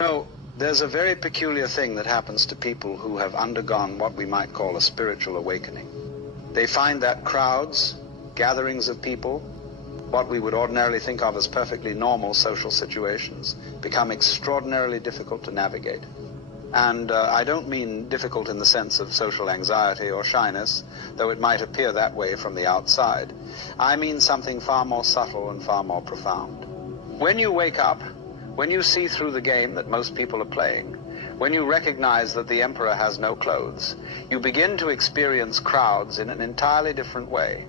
No, there's a very peculiar thing that happens to people who have undergone what we might call a spiritual awakening. They find that crowds, gatherings of people, what we would ordinarily think of as perfectly normal social situations, become extraordinarily difficult to navigate. And I don't mean difficult in the sense of social anxiety or shyness, though it might appear that way from the outside. I mean something far more subtle and far more profound. When you wake up, when you see through the game that most people are playing, when you recognize that the emperor has no clothes, you begin to experience crowds in an entirely different way.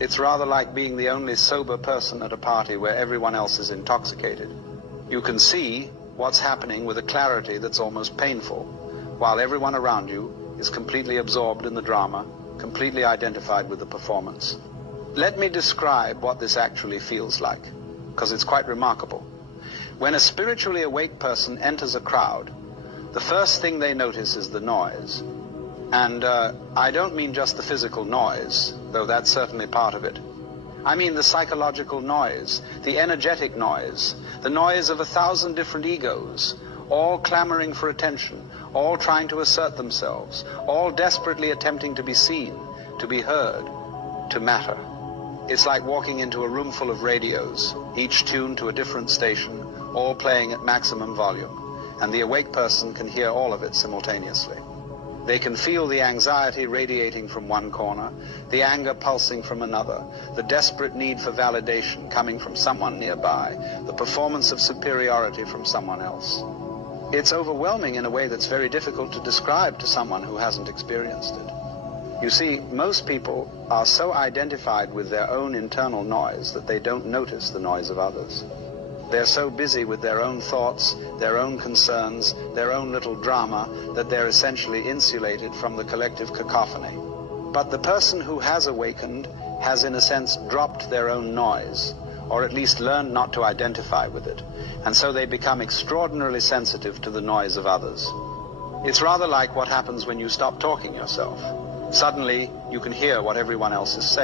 It's rather like being the only sober person at a party where everyone else is intoxicated. You can see what's happening with a clarity that's almost painful, while everyone around you is completely absorbed in the drama, completely identified with the performance. Let me describe what this actually feels like, because it's quite remarkable. When a spiritually awake person enters a crowd, the first thing they notice is the noise. And I don't mean just the physical noise, though that's certainly part of it. I mean the psychological noise, the energetic noise, the noise of 1,000 different egos, all clamoring for attention, all trying to assert themselves, all desperately attempting to be seen, to be heard, to matter. It's like walking into a room full of radios, each tuned to a different station, all playing at maximum volume, and the awake person can hear all of it simultaneously. They can feel the anxiety radiating from one corner, the anger pulsing from another, the desperate need for validation coming from someone nearby, the performance of superiority from someone else. It's overwhelming in a way that's very difficult to describe to someone who hasn't experienced it. You see, most people are so identified with their own internal noise that they don't notice the noise of others. They're so busy with their own thoughts, their own concerns, their own little drama, that they're essentially insulated from the collective cacophony. But the person who has awakened has, in a sense, dropped their own noise, or at least learned not to identify with it, and so they become extraordinarily sensitive to the noise of others. It's rather like what happens when you stop talking yourself. Suddenly, you can hear what everyone else is saying.